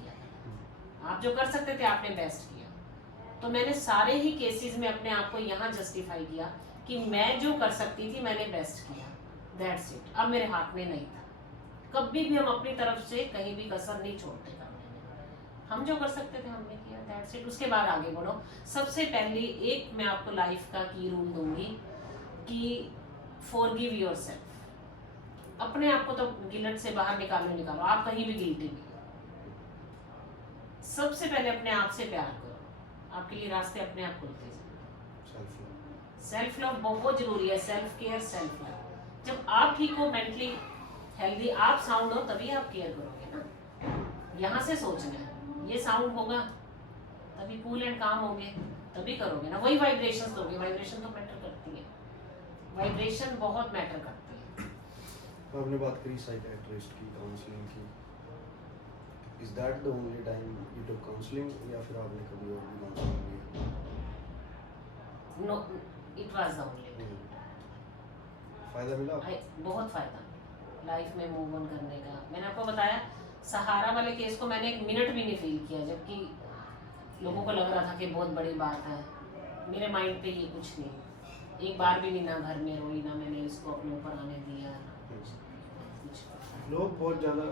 आप जो कर सकते थे आपने बेस्ट किया। तो मैंने सारे ही केसेस में अपने आप को यहाँ जस्टिफाई किया कि मैं जो कर सकती थी मैंने बेस्ट किया, दैट्स इट। अब मेरे हाथ में नहीं था। कभी भी हम अपनी तरफ से कहीं भी कसर नहीं छोड़ते करने में। हम जो कर सकते थे हमने किया, दैट्स इट। उसके बाद आगे बढ़ो। सबसे पहले एक मैं आपको लाइफ का की रूल दूंगी कि फॉरगिव योरसेल्फ। अपने आप को तो गिल्ट से बाहर निकालो, आप कहीं भी गिल्टी नहीं हो। सबसे पहले अपने आप से प्यार करो, आपके लिए रास्ते अपने आप खुलते जाएंगे। सेल्फ लव बहुत जरूरी है, सेल्फ केयर, सेल्फ लव। जब आप ठीक हो, मेंटली हेल्दी, आप साउंड हो, तभी आप केयर करोगे ना। यहाँ से सोचना है, ये साउंड होगा तभी कूल एंड काम होगे, तभी करोगे ना। वही वाइब्रेशंस दोगे, वाइब्रेशन तो मैटर करती है, वाइब्रेशन बहुत मैटर करती है। तो आपने बात करी साइकियाट्रिस्ट की, काउंसलिंग की, is that the only time you took counselling या फिर आपने कभी और भी काउंसलिंग ली? No, it was the only. फायदा मिला? बहुत फायदा लाइफ में मूव ऑन करने का। मैंने आपको बताया सहारा वाले केस को मैंने एक मिनट भी नहीं फील किया, जबकि लोगों को लग रहा था कि बहुत बड़ी बात है। मेरे माइंड पे ये कुछ नहीं, एक बार भी नहीं, ना घर में रोई, ना मैंने इसको अपने ऊपर आने दिया, कुछ। लोग बहुत ज़्यादा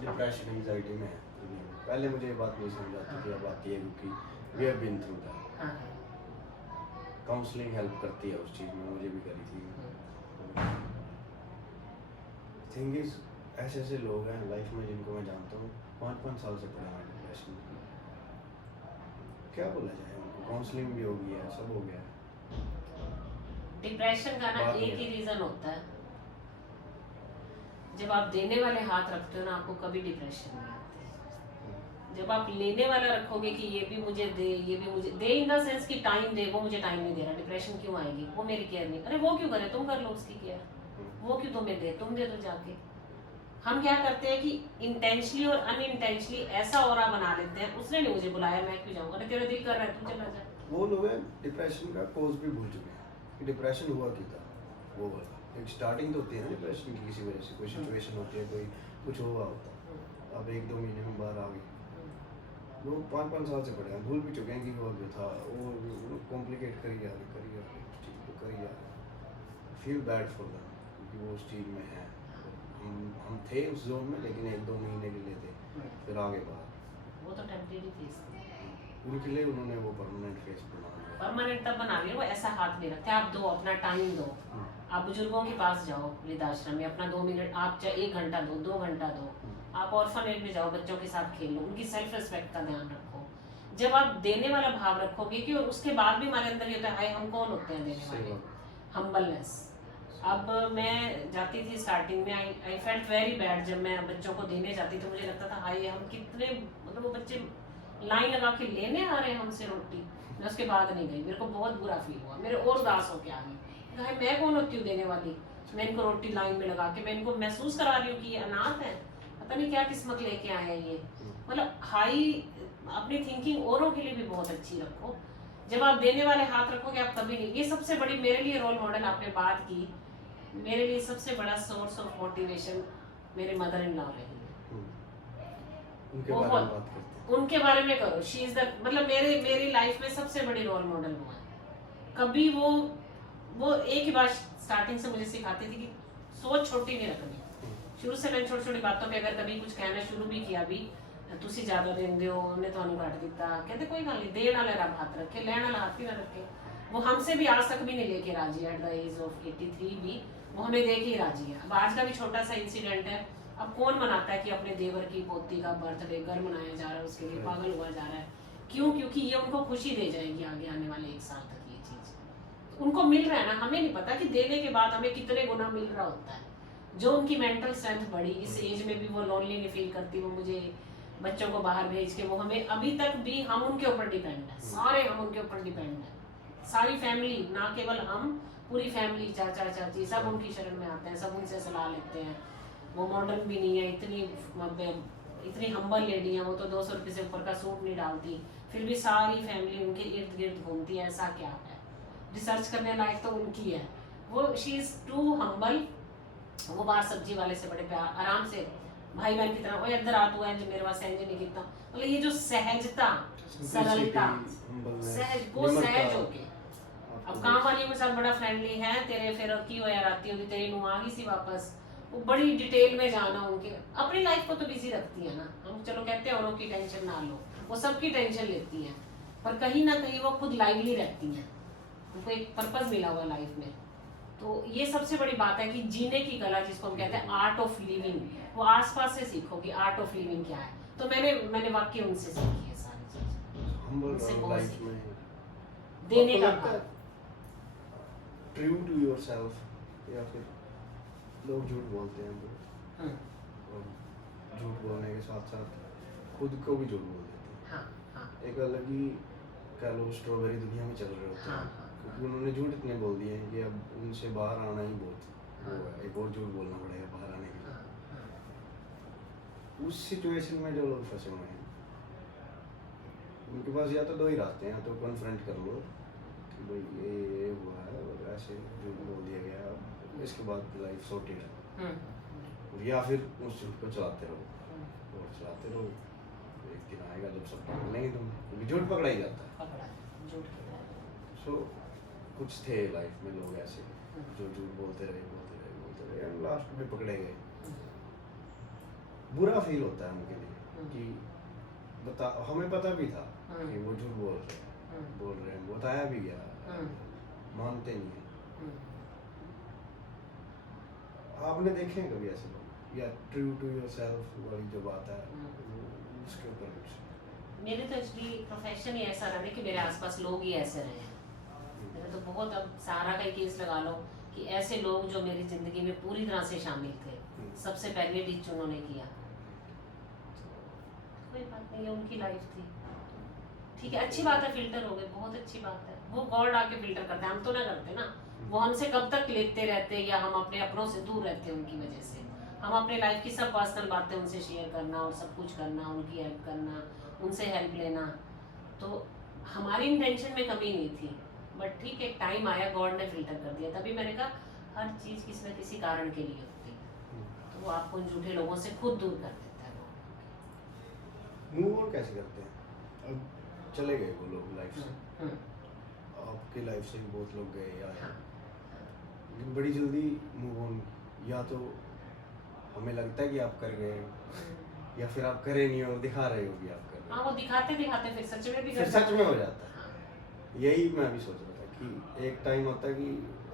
डिप्रेशन एंजाइटी में है। पहले मुझे ये बात नहीं समझ आती थी, अब आती है क्योंकि we have been through that. हाँ, काउंसलिंग हेल्प करती है उस चीज़ में, मुझे भी करी थी। थिंग इज ऐसे ऐसे लोग हैं लाइफ में जिनको मैं जानता हूँ 5-5 साल से पड़े हैं डिप्रेशन में। क्या बोला जाए उनको? काउंसलिंग भी हो गई है, सब हो गया है। डिप्रेशन का ना बात एक ये ही रीजन होता है, जब आप देने वाले हाथ रखते हो ना, आपको कभी डिप्रेशन नहीं आती। जब आप लेने वाला रखोगे कि ये भी मुझे दे, ये भी मुझे दे, इन द सेंस कि टाइम दे, वो मुझे टाइम नहीं दे रहा, डिप्रेशन क्यों आएगी? वो मेरी केयर नहीं, अरे वो क्यों करे, तुम कर लो उसकी केयर। वो क्यों तुम्हें दे, तुम दे दो जाके। हम क्या करते हैं कि इंटेंशनली और अनइंटेंशनली ऐसा ऑरा बना लेते हैं, उसने नहीं मुझे बुलाया, मैं क्यों जाऊँ, अरे तेरा दिल कर रहा है तू चला जा। वो लोग हैं डिप्रेशन का कोज भी भूल चुके हैं कि डिप्रेशन हुआ क्यों था। वो वाला एक स्टार्टिंग तो होती है ना डिप्रेशन की, किसी वजह से कोई सिचुएशन होती है, कोई कुछ हुआ होता है, अब 1-2 महीने में बाहर आ गई। लोग 5-5 साल से पड़े हैं, भूल भी चुके हैं कि वो जो था वो कॉम्प्लिकेट करी जा रही उस चीज़ को करी जा रही। फील बैड फॉर दैम क्योंकि वो उस चीज़ में है। हम थे उस जोन में, लेकिन 1-2 महीने के लिए थे, फिर आगे बाहर। वो तो टेम्परेरी फेस था, उनके लिए उन्होंने वो परमानेंट फेस बना लिया। परमानेंट तब बना लिया, वो ऐसा हाथ नहीं रखते। आप दो, अपना टाइम दो, आप बुजुर्गों के पास जाओ वृद्धाश्रम में, अपना 2 मिनट, आप चाहे 1 घंटा दो, 2 घंटा दो। आप ऑर्फनेज में जाओ, बच्चों के साथ खेलो, उनकी सेल्फ रिस्पेक्ट का ध्यान रखो। जब आप देने वाला भाव रखोगे, कि उसके बाद भी हमारे अंदर ये होता है, हाय हम कौन होते हैं देने वाले, हम्बलनेस। अब मैं जाती थी स्टार्टिंग में, आई फेल्ट वेरी बैड। जब मैं बच्चों को देने जाती तो मुझे लगता था हाय हम कितने, मतलब वो बच्चे लाइन लगा के लेने आ रहे हैं हमसे रोटी। मैं उसके बाद नहीं गई, मेरे को बहुत बुरा फील हुआ, मेरे और उदास होके आ गई। भाई मैं कौन होती हूँ देने वाली, मैं इनको रोटी लाइन में लगा के मैं इनको महसूस करा रही हूँ कि ये अनाथ है, पता नहीं क्या किस्मत लेके आए हैं ये। मतलब हाई अपनी थिंकिंग औरों के लिए भी बहुत अच्छी रखो। जब आप देने वाले हाथ रखोगे आप कभी नहीं, ये सबसे बड़ी मेरे लिए रोल मॉडल, आपने बात की, मेरे लिए सबसे बड़ा सोर्स ऑफ मोटिवेशन मेरे मदर इन लॉ रही है। उनके बारे में करो, शी इज द, मतलब मेरी लाइफ में सबसे बड़ी रोल मॉडल वो है। कभी वो एक ही बात स्टार्टिंग से मुझे सिखाती थी कि सोच छोटी नहीं रखनी। शुरू से मैंने छोटी छोटी बातों पे अगर कभी कुछ कहना शुरू भी किया भी, तुसी ज्यादा देंदे हो, हमने ਤੁਹਾਨੂੰ ਘੱਟ ਦਿੱਤਾ, कहते कोई गल नहीं, देने वाला रब हाथ रखे, लेने वाला हाथ ही ना रखे। वो हमसे भी आज तक भी नहीं लेके राजी है, एट द एज ऑफ 83 भी वो हमें दे के ही राजी है। अब आज का भी छोटा सा इंसिडेंट है, अब कौन मनाता है कि अपने देवर की पोती का बर्थडे घर मनाया जा रहा है, उसके लिए पागल हुआ जा रहा है, क्यों? क्योंकि ये उनको खुशी दे जाएगी आगे आने वाले 1 साल तक। ये चीज उनको मिल रहा है ना, हमें नहीं पता कि देने के बाद हमें कितने गुना मिल रहा होता है। जो उनकी मेंटल स्ट्रेंथ बढ़ी, इस एज में भी वो लोनली नहीं फील करती, वो मुझे बच्चों को बाहर भेज के, वो हमें अभी तक भी हम उनके ऊपर डिपेंड है, सारे हम उनके ऊपर डिपेंड है, सारी फैमिली, ना केवल हम, पूरी फैमिली, चाचा चाची सब उनकी शरण में आते हैं, सब उनसे सलाह लेते हैं। वो मॉडर्न भी नहीं है, इतनी हम्बल लेडी है, वो तो 200 रुपये से ऊपर का सूट नहीं डालती, फिर भी सारी फैमिली उनके इर्द गिर्द घूमती है। ऐसा क्या है? रिसर्च करने लायक तो उनकी है वो, शी इज टू हम्बल। वो बाहर सब्जी वाले से बड़े प्यार आराम से भाई बहन की तरह, वो इधर आ, तू है जो मेरे पास सहज नहीं कितना, मतलब ये जो सहजता, सरलता, सहज को सहज होके अब काम वाली के साथ बड़ा फ्रेंडली है, तेरे फिर की होया राती होगी तेरी नु आ गई सी वापस, वो बड़ी डिटेल में जाना उनके, अपनी लाइफ को तो बिजी रखती है ना। हम चलो कहते हैं औरों की टेंशन ना लो, वो सबकी टेंशन लेती हैं, पर कहीं ना कहीं वो खुद लाइवली रहती हैं, उनको एक पर्पस मिला हुआ लाइफ में। तो ये सबसे बड़ी बात है कि जीने की कला, जिसको हम कहते हैं आर्ट ऑफ लिविंग, वो आसपास से सीखो कि आर्ट ऑफ लिविंग क्या है। तो मैंने वाकई उनसे सीखी है सारी चीजें, उनसे बहुत लाइफ सीखी। में देने का भाव। ट्रू टू योरसेल्फ, या फिर लोग झूठ बोलते हैं बहुत, हम्म, और झूठ बोलने के साथ साथ खुद को भी झूठ बोल देते हैं। हाँ हाँ एक अलग ही कह लो स्ट्रॉबेरी दुनिया में चल रहे होते हाँ हैं, हाँ क्योंकि उन्होंने झूठ इतने बोल दिए हैं कि अब उनसे बाहर आना ही बहुत वो है, एक और झूठ बोलना पड़ेगा बाहर आने के लिए। हाँ, हाँ। उस सिचुएशन में जो लोग फंसे हुए हैं, उनके पास या तो दो ही रास्ते हैं, या तो कन्फ्रंट कर लो कि भाई ये हुआ है और ऐसे झूठ बोल दिया गया, अब इसके बाद लाइफ सॉर्टेड है, हम्म, और या फिर उस झूठ को चलाते रहो हम्म, और चलाते रहो। एक दिन आएगा जब सब पकड़ लेंगे तुम, क्योंकि झूठ पकड़ा ही जाता है। पकड़ा है, झूठ की तरह। सो कुछ थे लाइफ में लोग ऐसे जो झूठ बोलते रहे and लास्ट में पकड़े गए। बुरा फील होता है उनके लिए कि बता, हमें पता भी था कि वो झूठ बोल रहे हैं, बताया भी गया, मानते नहीं है। आपने देखे हैं कभी ऐसे लोग, या ट्रू टू योरसेल्फ वाली जो बात है उसके ऊपर कुछ? मेरे तो एक्चुअली प्रोफेशन ही ऐसा रहा है कि मेरे आसपास लोग ही ऐसे रहे हैं। मेरे तो बहुत, अब सहारा का ही केस लगा लो कि ऐसे लोग जो मेरी जिंदगी में पूरी तरह से शामिल थे, सबसे पहले डिच उन्होंने किया। कोई बात नहीं है, उनकी लाइफ थी, ठीक है, अच्छी बात है, फिल्टर हो गए, बहुत अच्छी बात है। वो गॉड आके फिल्टर करते हैं, हम तो ना करते ना। वो हमसे कब तक लेते रहते, या हम अपने अपनों से दूर रहते हैं उनकी वजह से। हम अपने लाइफ की सब पर्सनल बातें उनसे शेयर करना और सब कुछ करना, उनकी हेल्प करना, उनसे हेल्प लेना, तो हमारी इंटेंशन में कमी नहीं थी। बट ठीक है, टाइम आया, गॉड ने फिल्टर कर दिया। तभी मैंने कहा हर चीज़ किसी न किसी कारण के लिए होती है, तो वो आपको उन झूठे लोगों से खुद दूर कर देता है। मूव ऑन कैसे करते हैं? अब चले गए वो लोग लाइफ से, आपकी लाइफ से भी बहुत लोग गए या लेकिन बड़ी जल्दी मूव ऑन, या तो हमें लगता है कि आप कर गए, या फिर आप करे नहीं और दिखा रहे हो कि आप कर रहे हाँ, वो दिखाते दिखाते फिर सच में भी फिर सच में हो जाता है। यही मैं भी सोच रहा था कि एक टाइम आता है कि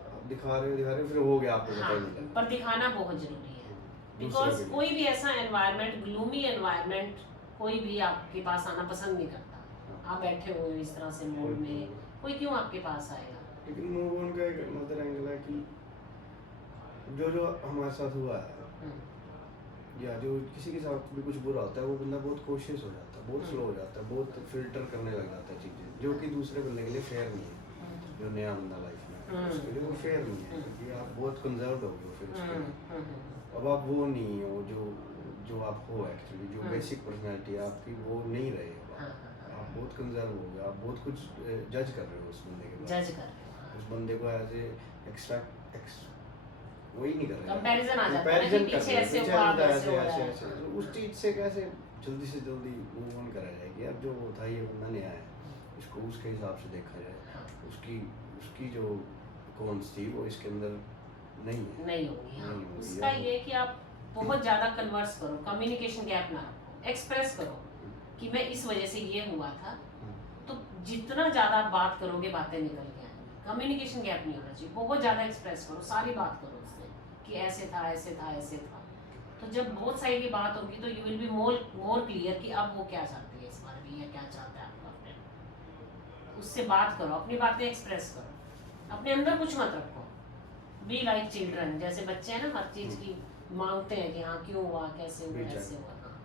आप दिखा रहे हो फिर हो गया, आपको पता ही नहीं लगता। पर दिखाना बहुत जरूरी है, दूसरे बिकॉज के लिए। कोई भी ऐसा एनवायरनमेंट, ग्लूमी एनवायरनमेंट, कोई भी आपके पास आना पसंद नहीं करता। आप बैठे हुए हो इस तरह से मूड में, कोई क्यों आपके पास आएगा? लेकिन मूव ऑन का एक अनदर एंगल है कि जो हमारे साथ हुआ है, या जो किसी के साथ भी कुछ बुरा होता है, वो बंदा बहुत कोशिश हो जाता है, बहुत स्लो हो जाता है, बहुत फिल्टर करने लग जाता है चीज़ें, जो कि दूसरे बंदे के लिए फेयर नहीं है। जो नया बंदा लाइफ में उसके लिए वो फेयर नहीं है, क्योंकि आप बहुत कंजर्व हो गए फिर उसके लिए। अब आप वो नहीं हो जो आप हो एक्चुअली, जो बेसिक पर्सनैलिटी है आपकी वो नहीं रहे। आप बहुत कंजर्व हो गए, आप बहुत कुछ जज कर रहे हो उस बंदे के जज कर रहे हो, उस बंदे को एज ए एक्सपेक्ट वही नहीं कर रहे, कंपैरिजन आ जाता है ना कंपैरिजन कि कर पीछे रहे ऐसे हैं, हुआ, पीछे वैसे हुआ है। ऐसे तो उस चीज से कैसे जल्दी से जल्दी मूव ऑन करा जाए कि यार जो वो था ये बंदा नया है, इसको उसके हिसाब से देखा जाए, उसकी जो कौन्स थी वो इसके अंदर नहीं है, नहीं होगी। हाँ, नहीं होगी, उसका या ये है कि आप बहुत ज़्यादा कन्वर्स करो, कम्युनिकेशन गैप ना रखो, एक्सप्रेस करो कि मैं इस वजह से ये हुआ था। तो जितना ज़्यादा बात करोगे बातें निकल के आएंगी, कम्युनिकेशन गैप नहीं होना चाहिए, बहुत ज़्यादा एक्सप्रेस करो, सारी बात करो उससे कि ऐसे था ऐसे था ऐसे था। तो जब बहुत सारी की बात होगी तो you will be more clear कि अब वो क्या चाहती है इस बारे में, या क्या चाहता है आपका फ्रेंड। उससे बात करो, अपनी बातें एक्सप्रेस करो, अपने अंदर कुछ मत रखो। बी लाइक चिल्ड्रन, जैसे बच्चे हैं ना, हर चीज़ की मांगते हैं कि हाँ क्यों हुआ, कैसे हुआ, ऐसे हुआ। हाँ,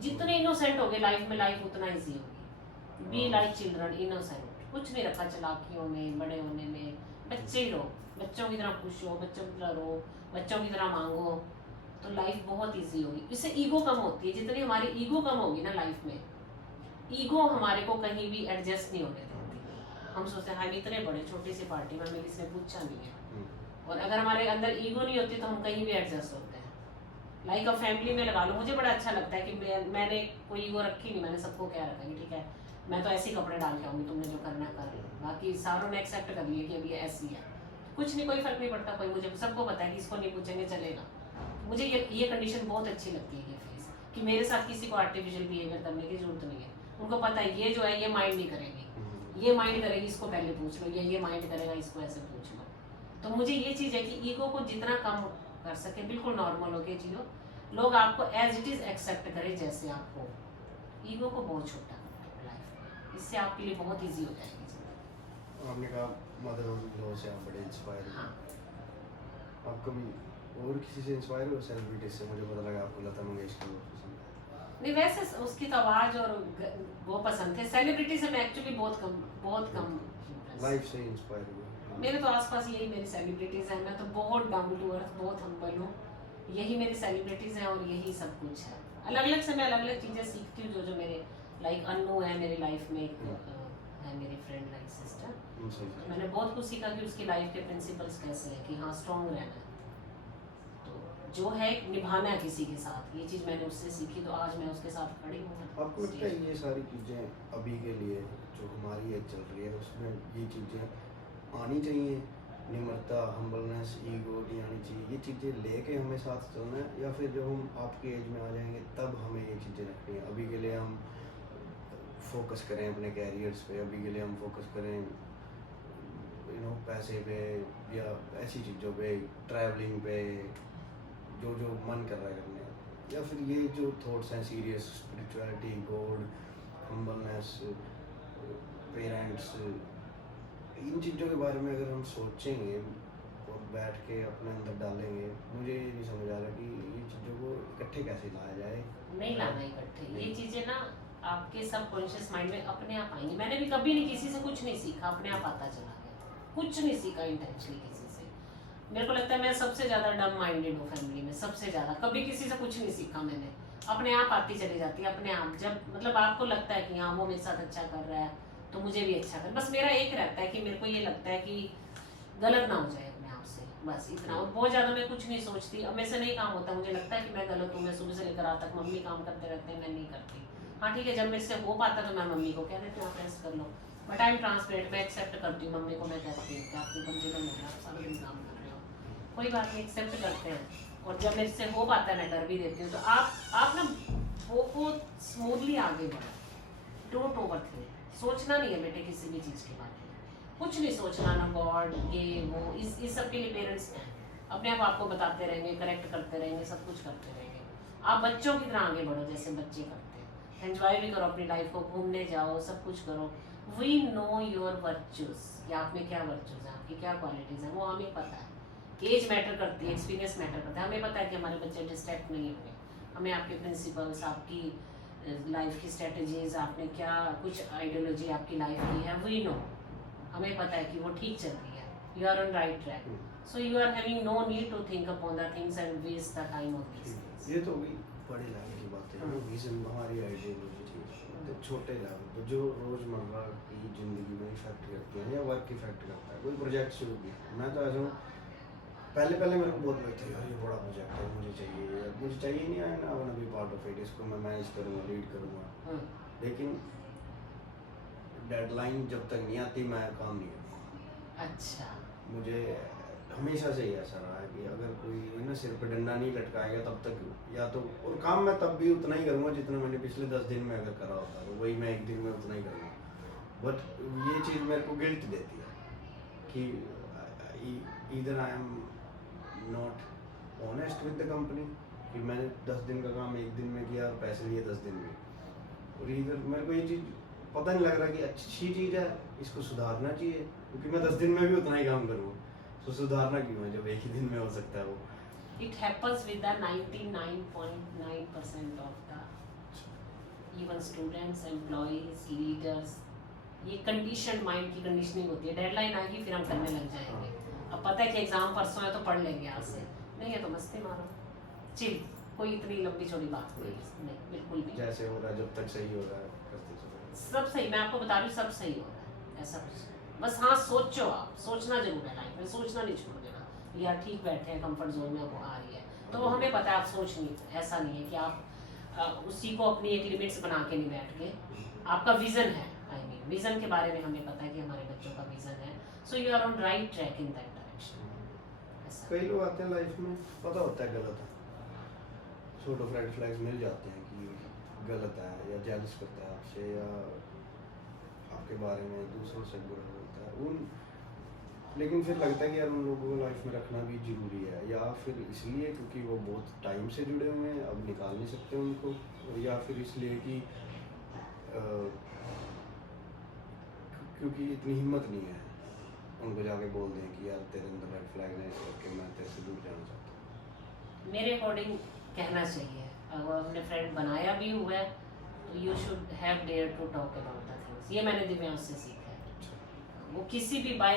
जितने इनोसेंट हो गए लाइफ में, लाइफ उतना ईजी होगी। बी लाइक चिल्ड्रन, इनोसेंट, कुछ नहीं रखा चालाकियों में, बड़े होने में, बच्चे ही रहो, बच्चों की तरह खुश हो, बच्चों की तरह रो, बच्चों की तरह मांगो, तो लाइफ बहुत इजी होगी। इससे ईगो कम होती है, जितनी हमारी ईगो कम होगी ना लाइफ में, ईगो हमारे को कहीं भी एडजस्ट नहीं होने देती। हम सोचते हैं हाँ इतने बड़े छोटी सी पार्टी में हमें किसी ने पूछा नहीं है, और अगर हमारे अंदर ईगो नहीं होती तो हम कहीं भी एडजस्ट होते हैं। लाइक फैमिली में लगा लो, मुझे बड़ा अच्छा लगता है कि मैंने कोई ईगो रखी नहीं, मैंने सबको क्या रखा कि ठीक है मैं तो ऐसे ही कपड़े डाल के आऊँगी, तुमने जो करना है कर लो। बाकी सारों ने एक्सेप्ट कर लिया कि अब ये ऐसी है, कुछ नहीं, कोई फर्क नहीं पड़ता। कोई मुझे सबको पता है कि इसको नहीं पूछेंगे चलेगा। मुझे ये कंडीशन बहुत अच्छी लगती है ये फेस, कि मेरे साथ किसी को आर्टिफिशियल बिहेवियर करने की जरूरत नहीं है। उनको पता है ये जो है ये माइंड नहीं करेगी, ये माइंड करेगी इसको पहले पूछ लो, या ये माइंड करेगा इसको ऐसे पूछ लो। तो मुझे ये चीज़ है कि ईगो को जितना कम कर सके, बिल्कुल नॉर्मल होके जियो, लोग आपको एज इट इज़ एक्सेप्ट करें जैसे आप हो। ईगो को बहुत छोटा करो लाइफ में, इससे आपके लिए बहुत ईजी हो जाएगी जिंदगी। आपने कहा मदर इन लॉ से आप बड़े इंस्पायर हुए। हाँ, आप कभी और किसी से इंस्पायर हुए सेलिब्रिटी से? मुझे पता लगा आपको लता मंगेशकर बहुत पसंद है। नहीं वैसे उसकी तो आवाज़ और वो पसंद थे। सेलिब्रिटी से मैं एक्चुअली बहुत कम लाइफ से इंस्पायर हुए। मेरे तो आसपास यही मेरी सेलिब्रिटीज़ हैं। मैं तो बहुत डाउन टू अर्थ, बहुत हम्बल हूँ। यही मेरी सेलिब्रिटीज़ हैं और यही सब कुछ है। अलग अलग से मैं अलग अलग चीज़ें सीखती हूँ, जो मेरे लाइक अन्नू है मेरी लाइफ में, है मेरी फ्रेंड लाइक सिस्टर। मैंने बहुत कुछ सीखा कि उसकी लाइफ के प्रिंसिपल्स कैसे हैं, कि हाँ स्ट्रॉन्ग रहना है, तो जो है निभाना है किसी के साथ, ये चीज़ मैंने उससे सीखी, तो आज मैं उसके साथ खड़ी हूँ। आपको लगता है ये सारी चीज़ें अभी के लिए जो हमारी एज चल रही है उसमें ये चीज़ें आनी चाहिए? निम्रता, हम्बलनेस, ईगो नहीं आनी चाहिए, ये चीज़ें लेके हमें साथ चलना है, या फिर जब हम आपकी एज में आ जाएंगे तब हमें ये चीज़ें रखनी है? अभी के लिए हम फोकस करें अपने कैरियर्स पे, अभी के लिए हम फोकस करें पैसे पे या ऐसी चीज़ों पे, ट्रैवलिंग पे, जो जो मन कर रहा है करने, या फिर ये जो थॉट्स हैं serious, spirituality, God, humbleness, parents, इन चीज़ों के बारे में अगर हम सोचेंगे और बैठ के अपने अंदर डालेंगे, मुझे ये नहीं समझ आ रहा कि ये चीज़ों को इकट्ठे कैसे लाया जाए। नहीं लाना इकट्ठे, ये चीज़ें ना आपके सबकॉन्शियस माइंड में अपने आप आएंगी। मैंने भी कभी नहीं किसी से कुछ नहीं सीखा, अपने आप आता चला गया, कुछ नहीं सीखा इंटेंशनली किसी से। मेरे को लगता है मैं सबसे ज़्यादा डम माइंडेड हूँ फैमिली में, सबसे ज़्यादा। कभी किसी से कुछ नहीं सीखा मैंने, अपने आप आती चली जाती है अपने आप। जब मतलब आपको लगता है कि हाँ वो मेरे साथ अच्छा कर रहा है तो मुझे भी अच्छा कर, बस मेरा एक रहता है कि मेरे को ये लगता है कि गलत ना हो जाए अपने आप से, बस इतना। और बहुत ज़्यादा मैं कुछ नहीं सोचती। अब मेरे से नहीं काम होता, मुझे लगता है कि मैं गलत हूँ, मैं सुबह से लेकर रात तक मम्मी काम करते रहते हैं, मैं नहीं करती। हाँ ठीक है, जब मेरे से हो पाता तो मैं मम्मी को कह देती हूँ आप रेस्ट कर लो, बट आई एम ट्रांसपेरेंट, मैं एक्सेप्ट करती हूँ। मम्मी को मैं कहती हूँ कि आपकी कमजोर हो गया, आप सारा दिन काम कर रहे हो, कोई बात नहीं, एक्सेप्ट करते हैं। और जब मेरे से हो पाता है मैं कर भी देती हूँ। तो आप ना बहुत स्मूथली आगे बढ़ो, डोंट ओवरथिंक। सोचना नहीं है बेटे किसी भी चीज़ के बारे में, कुछ नहीं सोचना, ना गॉड ये वो, इस सब के लिए पेरेंट्स हैं। अपने आप आपको बताते रहेंगे, करेक्ट करते रहेंगे, सब कुछ करते रहेंगे। आप बच्चों की तरह आगे बढ़ो जैसे बच्चे करते हैं, एंजॉय भी करो अपनी लाइफ को, घूमने जाओ, सब कुछ करो। वी नो योर वर्चूज, कि आप में क्या वर्चूज हैं, आपकी क्या क्वालिटीज़ हैं, वो हमें पता है। एज मैटर करती है, एक्सपीरियंस मैटर करता है। हमें पता है कि हमारे बच्चे डिस्ट्रैक्ट नहीं होंगे, हमें आपके प्रिंसिपल्स, आपकी लाइफ की स्ट्रेटजीज, आपने क्या कुछ आइडियोलॉजी आपकी लाइफ की है, वी नो, हमें पता है कि वो ठीक चल रही है, you are on right track, so you are having no need to think upon the things and waste the time of this things. ये तो भी बड़े लेवल की बात है, विजन, हमारी आइडियोलॉजी थी, तो छोटे लेवल पर जो रोज़मर्रा की ज़िंदगी में इफेक्ट करती है या वर्क इफेक्ट करता है। कोई प्रोजेक्ट शुरू किया, मैं तो ऐसा हूँ, पहले मेरे को बहुत लगता है यार ये बड़ा प्रोजेक्ट है, मुझे चाहिए नहीं है ना, won't be part of it, इसको मैं मैनेज करूँगा, लीड करूँगा, लेकिन डेडलाइन जब तक नहीं आती मैं काम नहीं करूँगा। अच्छा, मुझे हमेशा से ही ऐसा रहा है कि अगर कोई ना सिर पे डंडा नहीं लटकाएगा तब तक, या तो, और काम मैं तब भी उतना ही करूँगा जितना मैंने पिछले 10 दिन में अगर करा होता तो वही मैं एक दिन में उतना ही करूँगा। बट ये चीज़ मेरे को गिल्ट देती है कि इधर आई am not honest with the company, कि मैंने 10 दिन का काम एक दिन में किया और पैसे लिए 10 दिन में, और इधर मेरे को ये चीज़ पता नहीं लग रहा कि अच्छी चीज़ है, इसको सुधारना चाहिए, क्योंकि मैं 10 दिन में भी उतना ही काम करूँगा, तो सुधारना क्यों है जब एक ही दिन में हो सकता है वो। it happens with the 99.9% of the even students, employees, leaders। ये कंडीशन माइंड की कंडीशनिंग होती है। डेडलाइन आएगी फिर हम करने लग जाएंगे। अब पता है कि एग्जाम परसों है तो पढ़ लेंगे आज से, नहीं है तो मस्ती मारो, चिल, कोई इतनी लंबी चौड़ी बात नहीं, बिल्कुल भी। जैसे हो रहा है, जब तक सही हो रहा है करते चलो, सब सही, मैं आपको बता रही हूँ, सब सही हो रहा है, ऐसा कुछ। बस हाँ सोचो, आप सोचना जरूर है लाइफ में, सोचना नहीं छोड़ देना। यार ठीक बैठे हैं कंफर्ट जोन में, वो आ रही है तो वो हमें पता है, आप सोच नहीं, ऐसा नहीं है कि आप उसी को अपनी एक लिमिट्स बना के नहीं बैठ गए। आपका विजन है, हैं, विजन के बारे में हमें पता है कि हमारे बच्चों का विजन है, so you are on right track in that direction. ऐसा कई लोग आते हैं लाइफ में, पता होता है गलत है, सॉर्ट ऑफ रेड फ्लैग्स मिल जाते हैं कि गलत है, या जेलस करता है आपसे, या आपके बारे में दूसरों से बुरा बोलता है उन, लेकिन फिर लगता है कि यार उन लोगों को लाइफ में रखना भी ज़रूरी है, या फिर इसलिए क्योंकि वो बहुत टाइम से जुड़े हुए हैं, अब निकाल नहीं सकते उनको, या फिर इसलिए कि क्योंकि इतनी हिम्मत नहीं है उनको जाके बोल दें कि यार तेरे अंदर रेड फ्लैग है, इस करके मैं तेरे से दूर जाना चाहता हूँ। मेरे अकॉर्डिंग कहना चाहिए, अगर आपने फ्रेंड बनाया भी हुआ है तो you should have dare to talk about the things. ये मैंने दिव्यांश से सीखा है, वो किसी भी बाय